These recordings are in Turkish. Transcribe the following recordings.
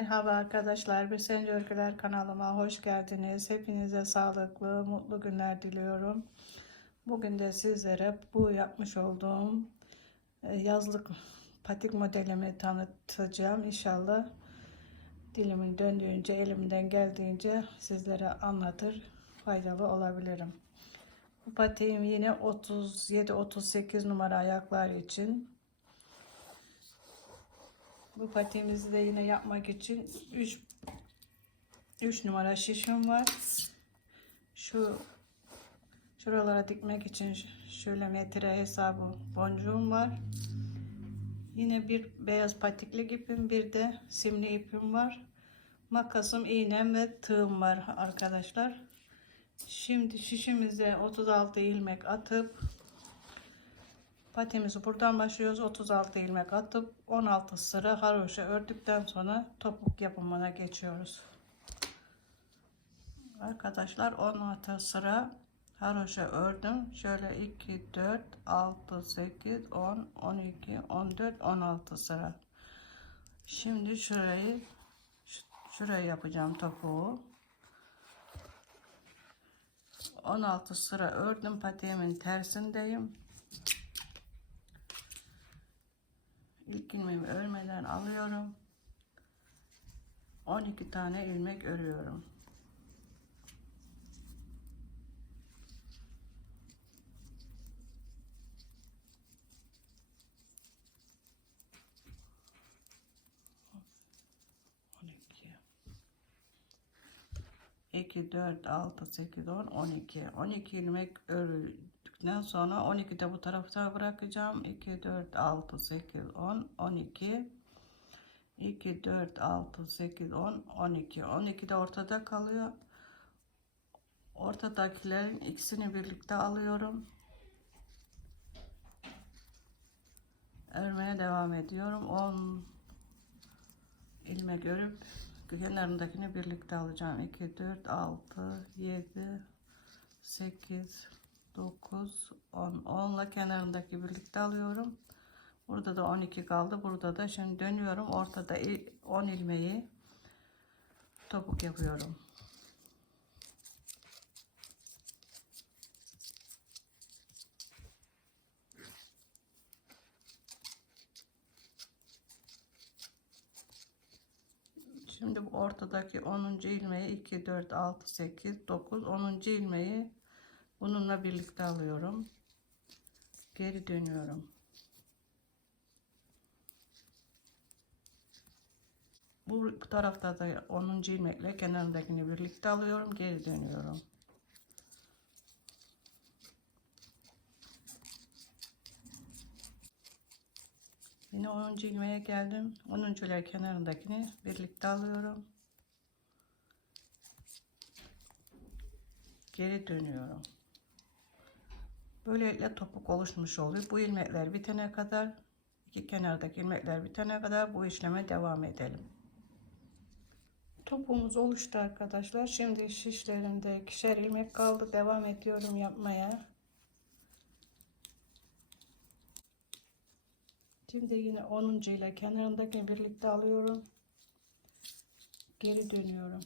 Merhaba arkadaşlar, bir Sence Örgüler kanalıma hoş geldiniz. Hepinize sağlıklı, mutlu günler diliyorum. Bugün de sizlere bu yapmış olduğum e, yazlık patik modelimi tanıtacağım. İnşallah dilimin döndüğünce, elimden geldiğince sizlere anlatır, faydalı olabilirim. Bu patiğim yine 37-38 numara ayaklar için bu patiğimizi de yine yapmak için 3 3 numara şişim var. Şu şuralara dikmek için şöyle metre hesabı boncuğum var. Yine bir beyaz patikli ipim, bir de simli ipim var. Makasım, iğnem ve tığım var arkadaşlar. Şimdi şişimize 36 ilmek atıp Patimizi buradan başlıyoruz. 36 ilmek atıp 16 sıra haroşa ördükten sonra topuk yapımına geçiyoruz. Arkadaşlar 16 sıra haroşa ördüm. Şöyle 2 4 6 8 10 12 14 16 sıra. Şimdi şurayı şuraya yapacağım topuğu. 16 sıra ördüm patiğimin tersindeyim. İlk ilmeğimi örmeden alıyorum. 12 tane ilmek örüyorum. İki, dört, altı, sekiz, on, on iki. On iki ilmek ördükten sonra 12'de bu tarafta bırakacağım. 2, 4, 6, 8, 10, 12. 2, 4, 6, 8, 10, 12. 12 de ortada kalıyor. Ortadakilerin ikisini birlikte alıyorum. Örmeye devam ediyorum. 10 ilmek örüp kenarındakini birlikte alacağım. 2, 4, 6, 7, 8, 9, 10. 10 ile kenarındaki birlikte alıyorum. Burada da 12 kaldı. Burada da şimdi dönüyorum. Ortada 10 ilmeği topuk yapıyorum. Şimdi bu ortadaki 10. ilmeği 2, 4, 6, 8, 9, 10. ilmeği bununla birlikte alıyorum. Geri dönüyorum. Bu tarafta da 10. ilmekle kenarındakini birlikte alıyorum. Geri dönüyorum. Yine 10. ilmeğe geldim. 10. ile kenarındakini birlikte alıyorum. Geri dönüyorum. Böylelikle topuk oluşmuş oluyor. Bu ilmekler bitene kadar iki kenardaki ilmekler bitene kadar bu işleme devam edelim. Topuğumuz oluştu arkadaşlar. Şimdi şişlerimde ikişer ilmek kaldı. Devam ediyorum yapmaya. Şimdi yine 10. ile kenarındaki birlikte alıyorum. Geri dönüyorum.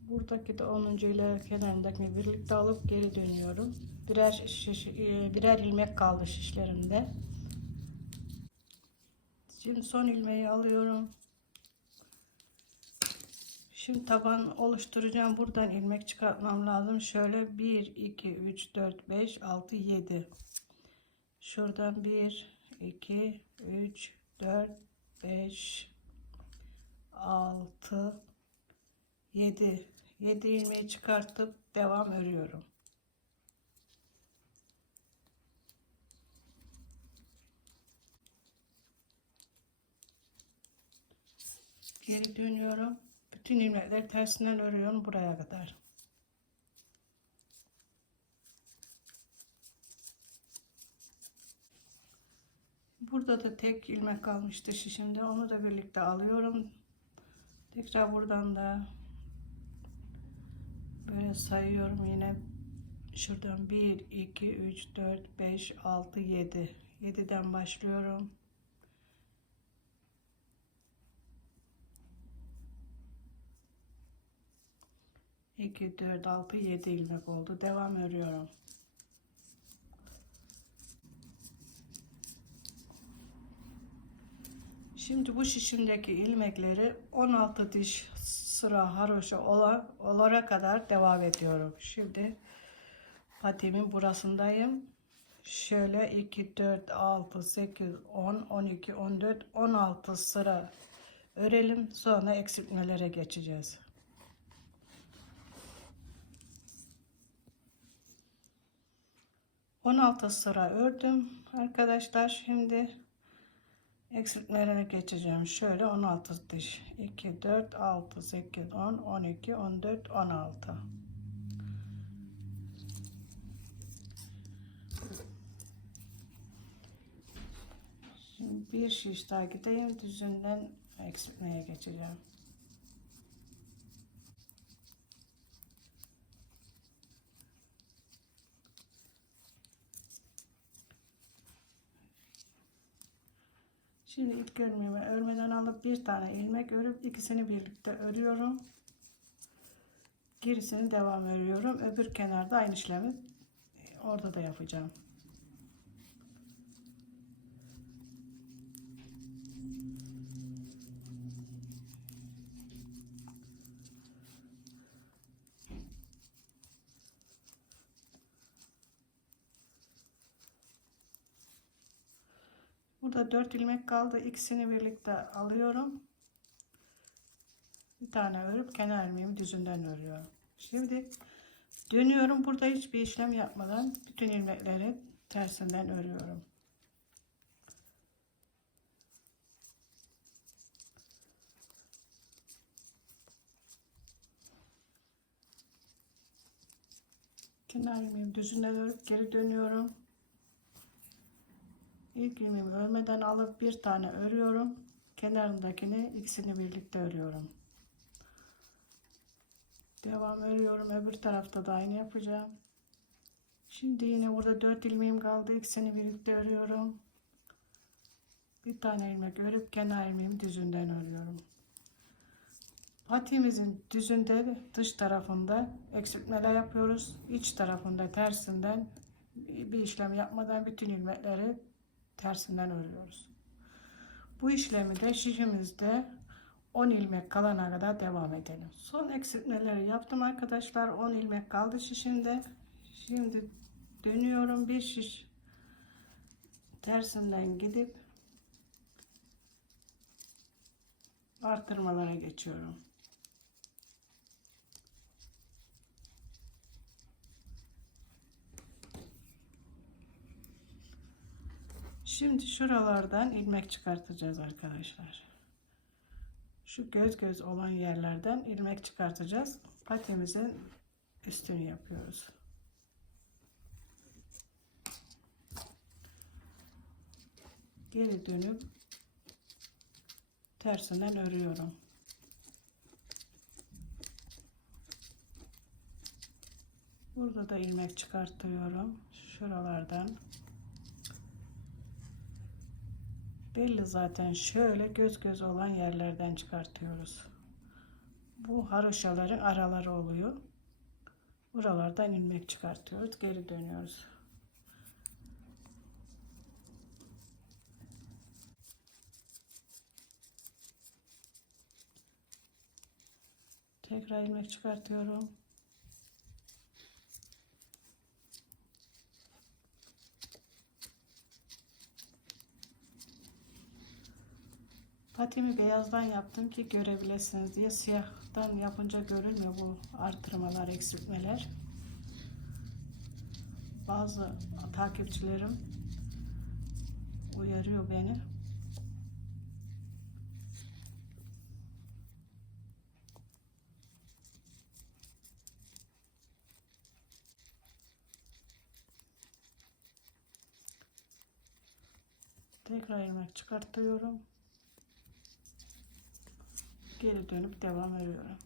Buradaki de 10. ile kenarındakini birlikte alıp geri dönüyorum. Birer şiş, e, birer ilmek kaldı şişlerimde. Şimdi son ilmeği alıyorum. Şimdi taban oluşturacağım. Buradan ilmek çıkartmam lazım. Şöyle 1, 2, 3, 4, 5, 6, 7. Şuradan 1, 2, 3, 4, 5, 6, 7. 7 ilmeği çıkartıp devam örüyorum. Geri dönüyorum. Bütün ilmekleri tersinden örüyorum buraya kadar. Burada da tek ilmek kalmıştı şişimde. Onu da birlikte alıyorum. Tekrar buradan da böyle sayıyorum yine. Şuradan 1, 2, 3, 4, 5, 6, 7. 7'den başlıyorum. İki, dört, altı, yedi ilmek oldu. Devam örüyorum. Şimdi bu şişimdeki ilmekleri 16 diş sıra haroşa ola, olara kadar devam ediyorum. Şimdi patimin burasındayım. Şöyle 2, 4, 6, 8, 10, 12, 14, 16 sıra örelim. Sonra eksiltmelere geçeceğiz. On altı sıra ördüm arkadaşlar. Şimdi eksiltmelere geçeceğim. Şöyle 16 diş. 2, 4, 6, 8, 10, 12, 14, 16. Şimdi bir şiş daha gideyim. Düzünden eksiltmeye geçeceğim. Şimdi ilk örmemi örmeden alıp bir tane ilmek örüp ikisini birlikte örüyorum. Gerisini devam örüyorum. Öbür kenarda aynı işlemi orada da yapacağım. Burada 4 ilmek kaldı. İkisini birlikte alıyorum. Bir tane örüp kenar ilmeğimi düzünden örüyorum. Şimdi dönüyorum. Burada hiçbir işlem yapmadan bütün ilmekleri tersinden örüyorum. Kenar ilmeğimi düzünden örüp geri dönüyorum. İlk ilmeğimi örmeden alıp bir tane örüyorum. Kenarındakini ikisini birlikte örüyorum. Devam örüyorum. Öbür tarafta da aynı yapacağım. Şimdi yine burada 4 ilmeğim kaldı. İkisini birlikte örüyorum. Bir tane ilmek örüp kenar ilmeğimi düzünden örüyorum. Patimizin düzünde dış tarafında eksiltmeler yapıyoruz. İç tarafında tersinden bir işlem yapmadan bütün ilmekleri tersinden örüyoruz. Bu işlemi de şişimizde 10 ilmek kalana kadar devam edelim. Son eksiltmeleri yaptım arkadaşlar. 10 ilmek kaldı şişimde. Şimdi dönüyorum bir şiş tersinden gidip artırmalara geçiyorum. Şimdi şuralardan ilmek çıkartacağız arkadaşlar. Şu göz göz olan yerlerden ilmek çıkartacağız. Patimizin üstünü yapıyoruz. Geri dönüp tersinden örüyorum. Burada da ilmek çıkartıyorum. Şuralardan belli zaten şöyle göz göz olan yerlerden çıkartıyoruz. Bu haroşaların araları oluyor. Buralardan ilmek çıkartıyoruz. Geri dönüyoruz. Tekrar ilmek çıkartıyorum. Patimi beyazdan yaptım ki görebilirsiniz diye. Siyahtan yapınca görünmüyor bu artırmalar, eksiltmeler. Bazı takipçilerim uyarıyor beni. Tekrar ilmek çıkartıyorum geri dönüp devam ediyorum.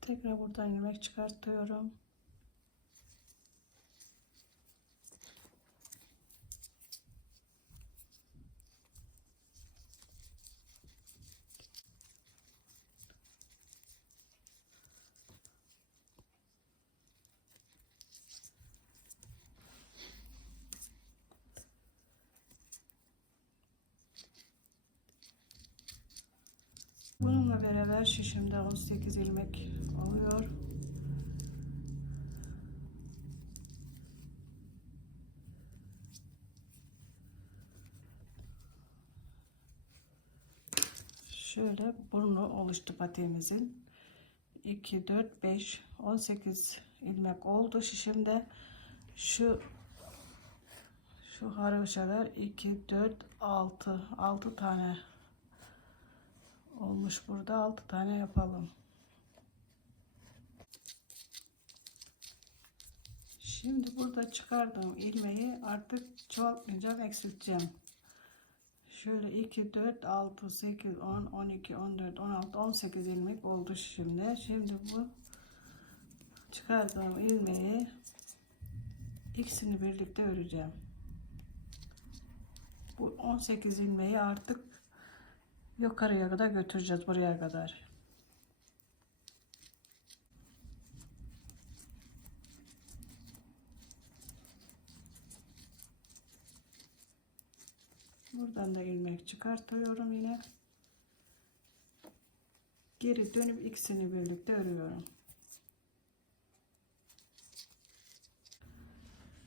Tekrar buradan ilmek çıkartıyorum. Bununla beraber şişimde 18 ilmek oluyor. Şöyle burnu oluştu patiğimizin. 2, 4, 5, 18 ilmek oldu şişimde. Şu şu haroşalar 2, 4, 6, 6 tane olmuş burada 6 tane yapalım. Şimdi burada çıkardığım ilmeği artık çoğaltmayacağım, eksilteceğim. Şöyle 2, 4, 6, 8, 10, 12, 14, 16, 18 ilmek oldu şimdi. Şimdi bu çıkardığım ilmeği ikisini birlikte öreceğim. Bu 18 ilmeği artık yukarıya kadar götüreceğiz buraya kadar. Buradan da ilmek çıkartıyorum yine. Geri dönüp ikisini birlikte örüyorum.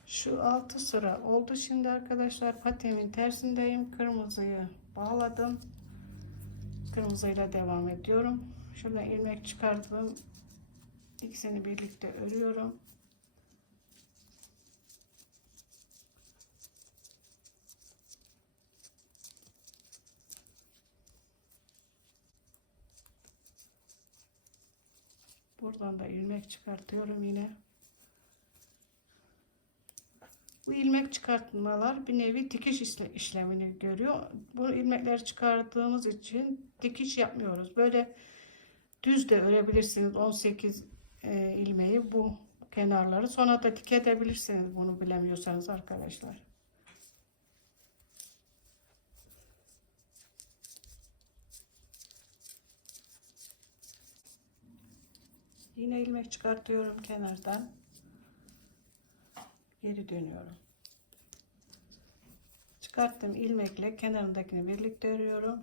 Şu altı sıra oldu şimdi arkadaşlar. Patiğimin tersindeyim. Kırmızıyı bağladım. Kırmızıyla devam ediyorum. Şuradan ilmek çıkardım. İkisini birlikte örüyorum. Buradan da ilmek çıkartıyorum yine. Bu ilmek çıkartmalar bir nevi dikiş işle- işlemini görüyor. Bu ilmekleri çıkardığımız için dikiş yapmıyoruz. Böyle düz de örebilirsiniz 18 e, ilmeği bu kenarları. Sonra da dikebilirsiniz bunu bilemiyorsanız arkadaşlar. Yine ilmek çıkartıyorum kenardan. Geri dönüyorum. Çıkarttığım ilmekle kenarındakini birlikte örüyorum.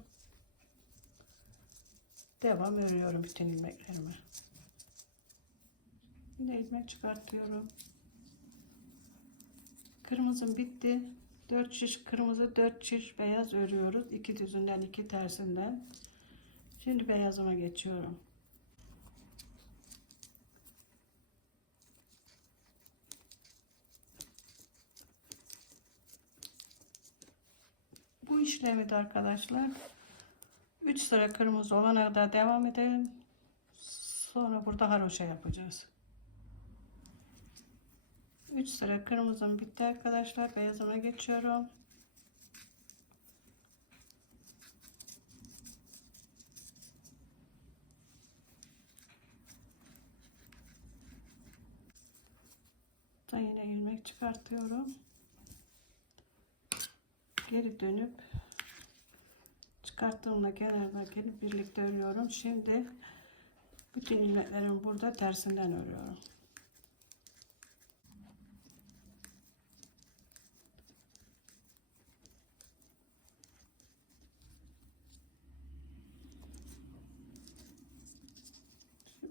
Devam örüyorum bütün ilmeklerimi. Yine ilmek çıkartıyorum. Kırmızım bitti. 4 şiş kırmızı, 4 şiş beyaz örüyoruz. İki düzünden, iki tersinden. Şimdi beyazıma geçiyorum. De arkadaşlar 3 sıra kırmızı olana kadar devam edelim. Sonra burada haroşa yapacağız. 3 sıra kırmızım bitti arkadaşlar. Beyazıma geçiyorum. Yine ilmek çıkartıyorum. Geri dönüp çıkarttığımla kenarına gelip birlikte örüyorum. Şimdi bütün ilmeklerimi burada tersinden örüyorum.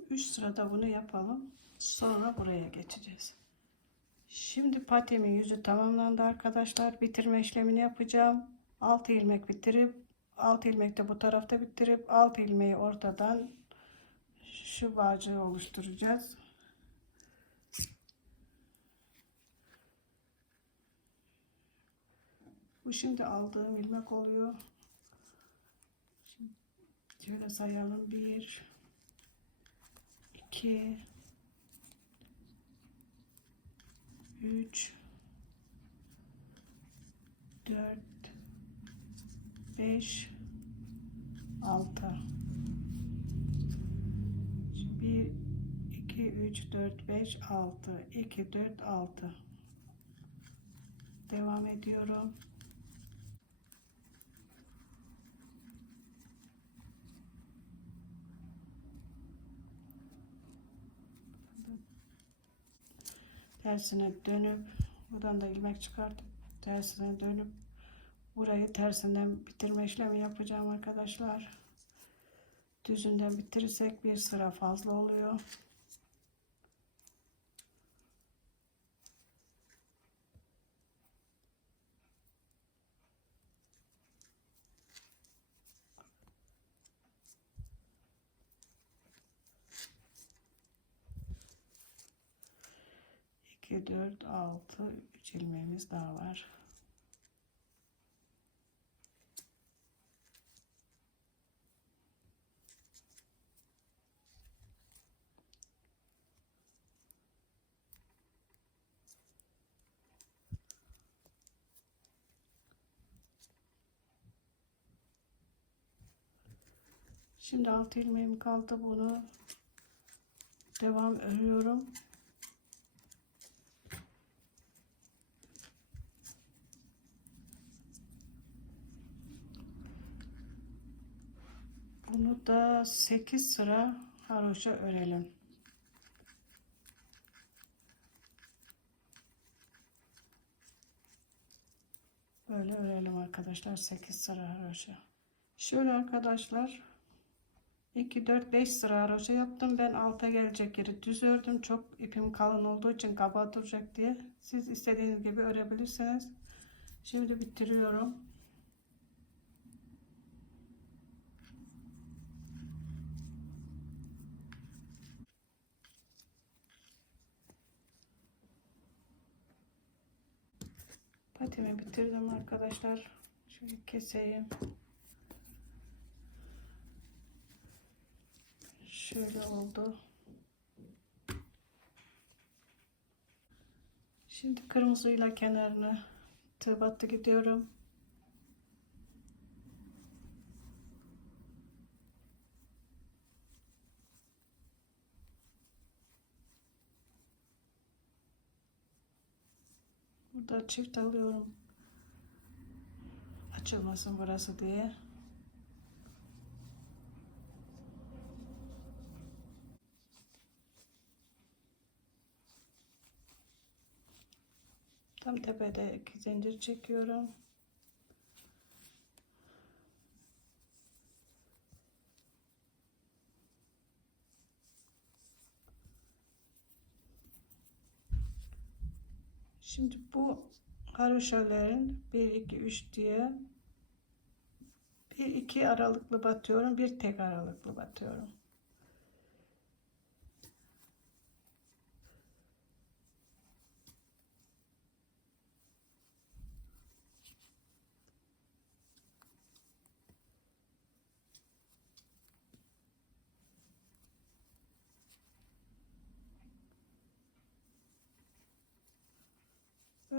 Üç sırada bunu yapalım. Sonra buraya geçeceğiz. Şimdi patiğimin yüzü tamamlandı arkadaşlar. Bitirme işlemini yapacağım. 6 ilmek bitirip 6 ilmek de bu tarafta bitirip 6 ilmeği ortadan şu bağcığı oluşturacağız. Bu şimdi aldığım ilmek oluyor. Şimdi şöyle sayalım. 1 2 3 4 5 6 bir 2 3 4 5 6 2 4 6 devam ediyorum. Tersine dönüp buradan da ilmek çıkartıp tersine dönüp burayı tersinden bitirme işlemi yapacağım arkadaşlar düzünden bitirirsek bir sıra fazla oluyor İki, dört, altı, üç ilmeğimiz daha var. Şimdi altı ilmeğim kaldı. Bunu devam örüyorum. Bunu da 8 sıra haroşa örelim. Böyle örelim arkadaşlar 8 sıra haroşa. Şöyle arkadaşlar 2 4 5 sıra haroşa yaptım. Ben alta gelecek yeri düz ördüm. Çok ipim kalın olduğu için kaba duracak diye. Siz istediğiniz gibi örebilirsiniz. Şimdi bitiriyorum. Patimi bitirdim arkadaşlar. Şöyle keseyim. Şöyle oldu. Şimdi kırmızıyla kenarını tığ battı gidiyorum. Burada çift alıyorum. Açılmasın burası diye. Tam tepede iki zincir çekiyorum. Şimdi bu haroşaların 1 2 3 diye 1 2 aralıklı batıyorum. Bir tek aralıklı batıyorum.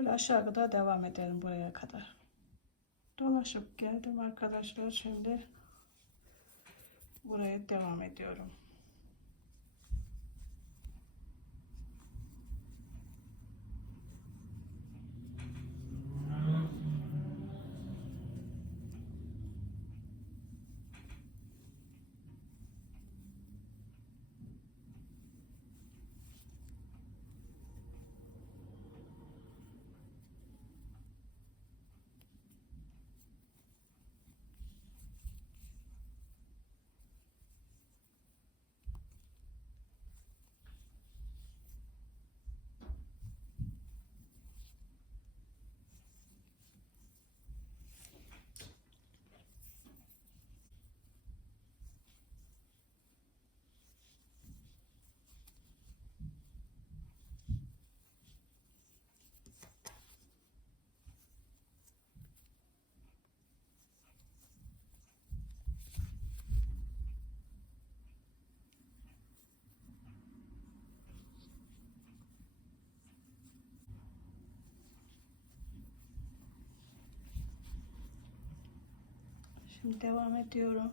Böyle aşağı kadar devam edelim buraya kadar. Dolaşıp geldim arkadaşlar. Şimdi buraya devam ediyorum. Şimdi devam ediyorum.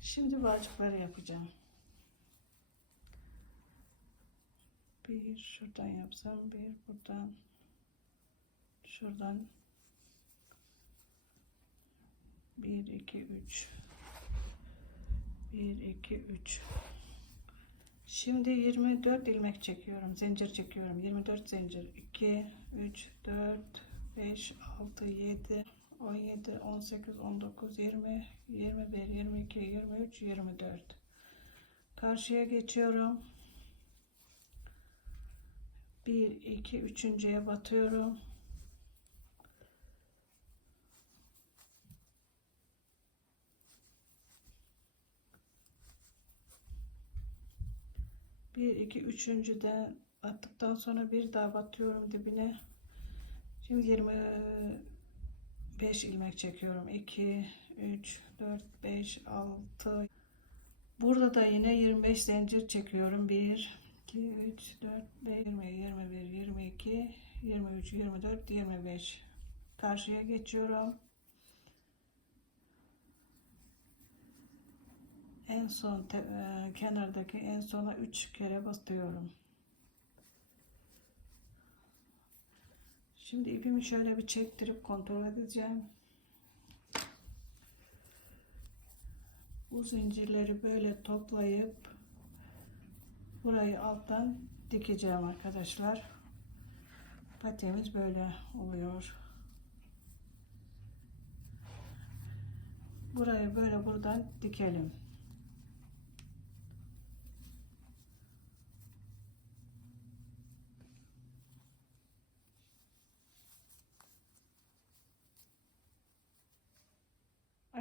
Şimdi bağcıkları yapacağım. Bir şuradan yapsam, bir buradan, şuradan. Bir, iki, üç. Bir, iki, üç. Şimdi 24 ilmek çekiyorum. Zincir çekiyorum. 24 zincir. 2, 3, 4, 5, 6, 7, 17, 18, 19, 20, 21, 22, 23, 24. Karşıya geçiyorum. 1, 2, üçüncüye batıyorum. Bir, iki, üçüncüden attıktan sonra bir daha batıyorum dibine. Şimdi 25 ilmek çekiyorum. 2, 3, 4, 5, 6. Burada da yine 25 zincir çekiyorum. 1, 2, 3, 4, 5, 20, 21, 22, 23, 24, 25. Karşıya geçiyorum. En son te- e, kenardaki en sona 3 kere basıyorum. Şimdi ipimi şöyle bir çektirip kontrol edeceğim. Bu zincirleri böyle toplayıp burayı alttan dikeceğim arkadaşlar. Patiğimiz böyle oluyor. Burayı böyle buradan dikelim.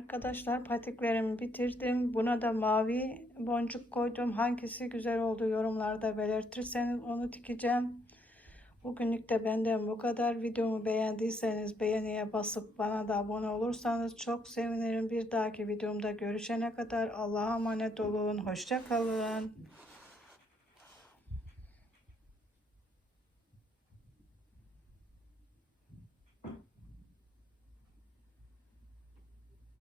Arkadaşlar patiklerimi bitirdim. Buna da mavi boncuk koydum. Hangisi güzel oldu yorumlarda belirtirseniz onu dikeceğim. Bugünlük de benden bu kadar. Videomu beğendiyseniz beğeniye basıp bana da abone olursanız çok sevinirim. Bir dahaki videomda görüşene kadar Allah'a emanet olun. Hoşça kalın.